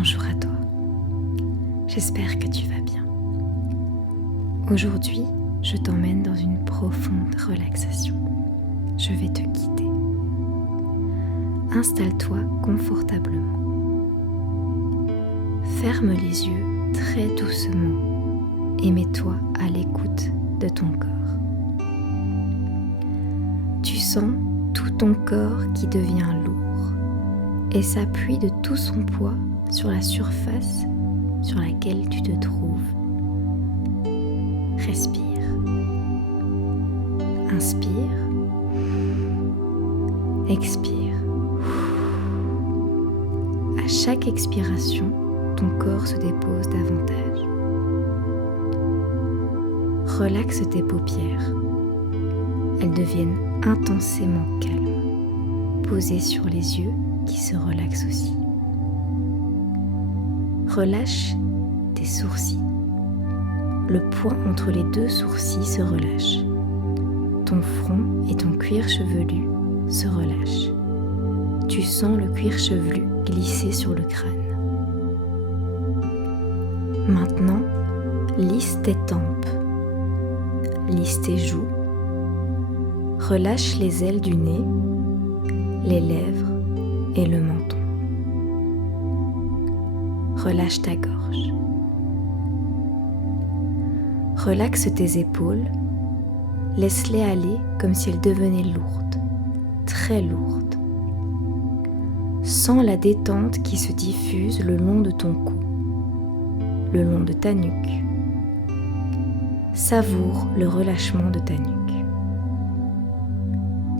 bonjour à toi. J'espère que tu vas bien. Aujourd'hui, je t'emmène dans une profonde relaxation. Je vais te guider. Installe-toi confortablement. Ferme les yeux très doucement et mets-toi à l'écoute de ton corps. Tu sens tout ton corps qui devient lourd et s'appuie de tout son poids sur la surface sur laquelle tu te trouves. Respire. Inspire. Expire. À chaque expiration, ton corps se dépose davantage. Relaxe tes paupières. Elles deviennent intensément calmes, posées sur les yeux qui se relaxent aussi. Relâche tes sourcils. Le point entre les deux sourcils se relâche. Ton front et ton cuir chevelu se relâchent. Tu sens le cuir chevelu glisser sur le crâne. Maintenant, lisse tes tempes. Lisse tes joues. Relâche les ailes du nez, les lèvres et le menton. Relâche ta gorge. Relaxe tes épaules. Laisse-les aller comme si elles devenaient lourdes, très lourdes. Sens la détente qui se diffuse le long de ton cou, le long de ta nuque. Savoure le relâchement de ta nuque.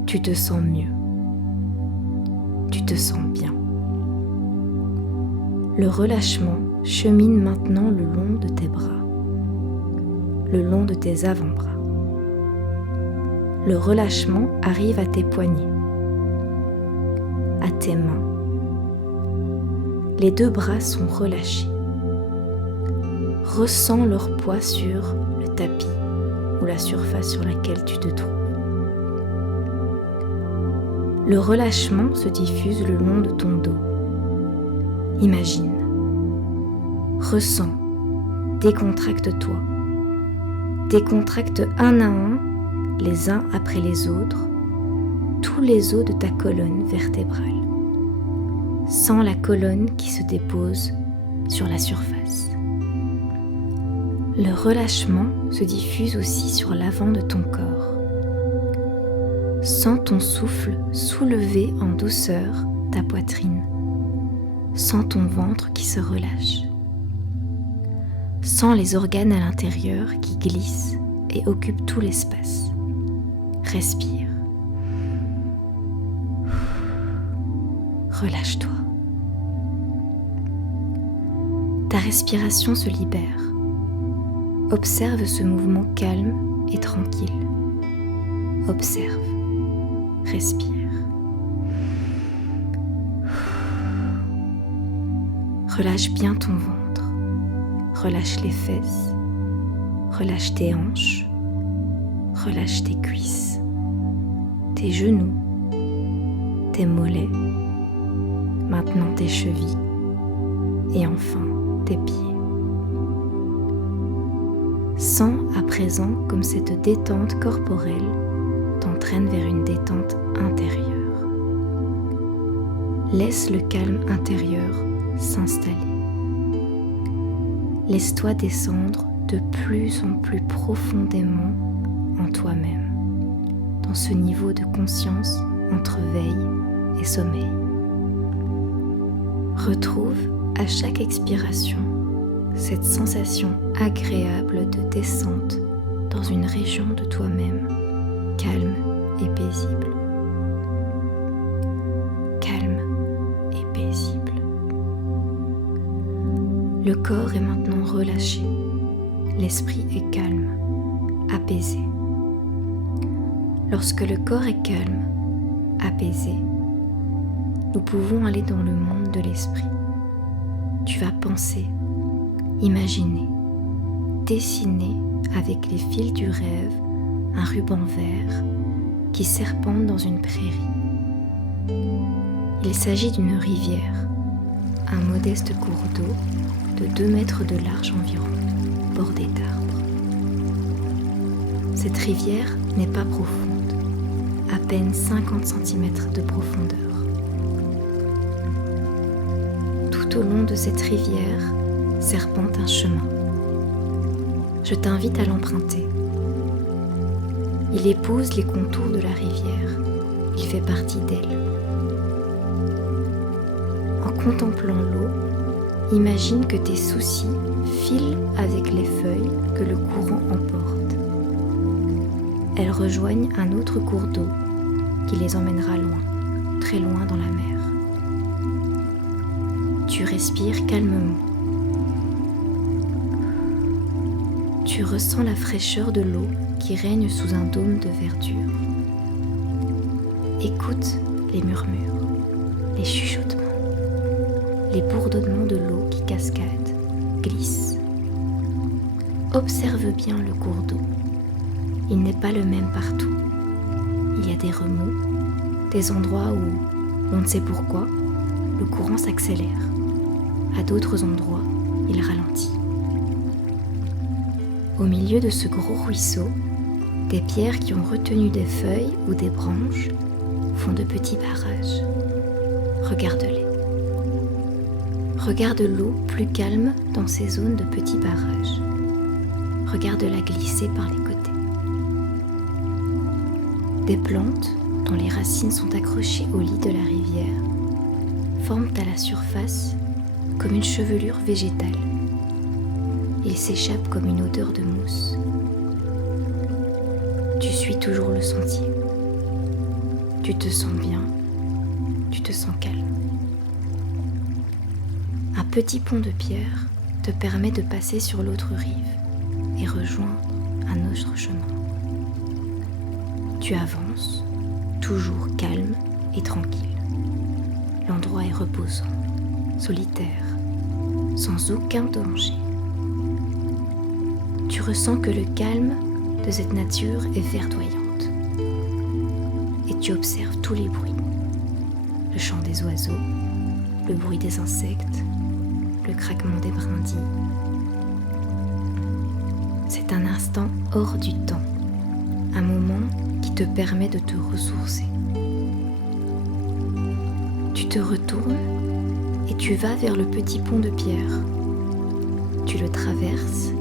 Tu te sens mieux. Tu te sens bien. Le relâchement chemine maintenant le long de tes bras, le long de tes avant-bras. Le relâchement arrive à tes poignets, à tes mains. Les deux bras sont relâchés. Ressens leur poids sur le tapis ou la surface sur laquelle tu te trouves. Le relâchement se diffuse le long de ton dos. Imagine, ressens, décontracte-toi. Décontracte un à un, les uns après les autres, tous les os de ta colonne vertébrale. Sens la colonne qui se dépose sur la surface. Le relâchement se diffuse aussi sur l'avant de ton corps. Sens ton souffle soulever en douceur ta poitrine. Sens ton ventre qui se relâche. Sens les organes à l'intérieur qui glissent et occupent tout l'espace. Respire. Relâche-toi. Ta respiration se libère. Observe ce mouvement calme et tranquille. Observe. Respire. Relâche bien ton ventre. Relâche les fesses. Relâche tes hanches. Relâche tes cuisses. Tes genoux. Tes mollets. Maintenant tes chevilles. Et enfin tes pieds. Sens à présent comme cette détente corporelle t'entraîne vers une détente intérieure. Laisse le calme intérieur s'installer. Laisse-toi descendre de plus en plus profondément en toi-même, dans ce niveau de conscience entre veille et sommeil. Retrouve à chaque expiration cette sensation agréable de descente dans une région de toi-même calme et paisible. Calme et paisible. Le corps est maintenant relâché. L'esprit est calme, apaisé. Lorsque le corps est calme, apaisé, nous pouvons aller dans le monde de l'esprit. Tu vas penser, imaginer, dessiner avec les fils du rêve un ruban vert qui serpente dans une prairie. Il s'agit d'une rivière, un modeste cours d'eau de 2 mètres de large environ, bordé d'arbres. Cette rivière n'est pas profonde, à peine 50 cm de profondeur. Tout au long de cette rivière serpente un chemin. Je t'invite à l'emprunter. Il épouse les contours de la rivière, il fait partie d'elle. En contemplant l'eau, imagine que tes soucis filent avec les feuilles que le courant emporte. Elles rejoignent un autre cours d'eau qui les emmènera loin, très loin dans la mer. Tu respires calmement. Tu ressens la fraîcheur de l'eau qui règne sous un dôme de verdure. Écoute les murmures, les chuchotements, les bourdonnements de l'eau qui cascade, glisse. Observe bien le cours d'eau. Il n'est pas le même partout. Il y a des remous, des endroits où, on ne sait pourquoi, le courant s'accélère. À d'autres endroits, il ralentit. Au milieu de ce gros ruisseau, des pierres qui ont retenu des feuilles ou des branches font de petits barrages. Regarde-les. Regarde l'eau plus calme dans ces zones de petits barrages. Regarde-la glisser par les côtés. Des plantes, dont les racines sont accrochées au lit de la rivière, forment à la surface comme une chevelure végétale. Il s'échappe comme une odeur de mousse. Tu suis toujours le sentier. Tu te sens bien, tu te sens calme. Un petit pont de pierre te permet de passer sur l'autre rive et rejoindre un autre chemin. Tu avances, toujours calme et tranquille. L'endroit est reposant, solitaire, sans aucun danger. Tu ressens que le calme de cette nature est verdoyante. Et tu observes tous les bruits. Le chant des oiseaux, le bruit des insectes, le craquement des brindilles. C'est un instant hors du temps, un moment qui te permet de te ressourcer. Tu te retournes et tu vas vers le petit pont de pierre. Tu le traverses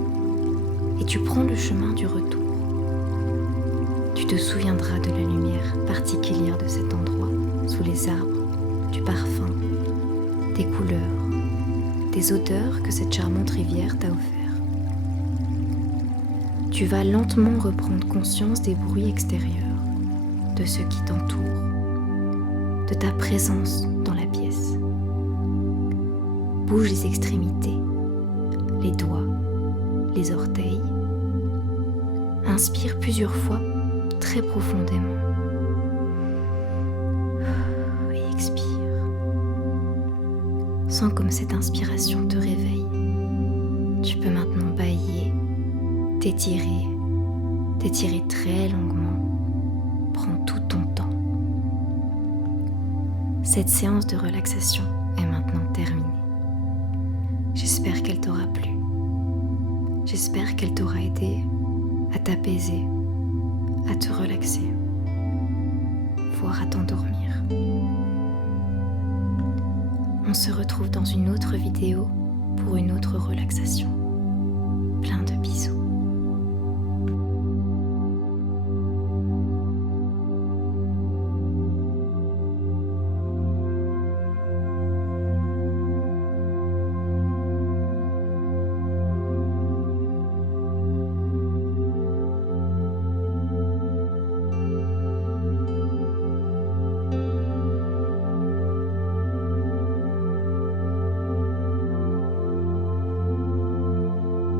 et tu prends le chemin du retour. Tu te souviendras de la lumière particulière de cet endroit, sous les arbres, du parfum, des couleurs, des odeurs que cette charmante rivière t'a offert. Tu vas lentement reprendre conscience des bruits extérieurs, de ce qui t'entoure, de ta présence dans la pièce. Bouge les extrémités, les doigts, les orteils. Inspire plusieurs fois très profondément. Et expire. Sens comme cette inspiration te réveille. Tu peux maintenant bâiller, t'étirer très longuement. Prends tout ton temps. Cette séance de relaxation est maintenant terminée. J'espère qu'elle t'aura plu. J'espère qu'elle t'aura aidé à t'apaiser, à te relaxer, voire à t'endormir. On se retrouve dans une autre vidéo pour une autre relaxation. Plein de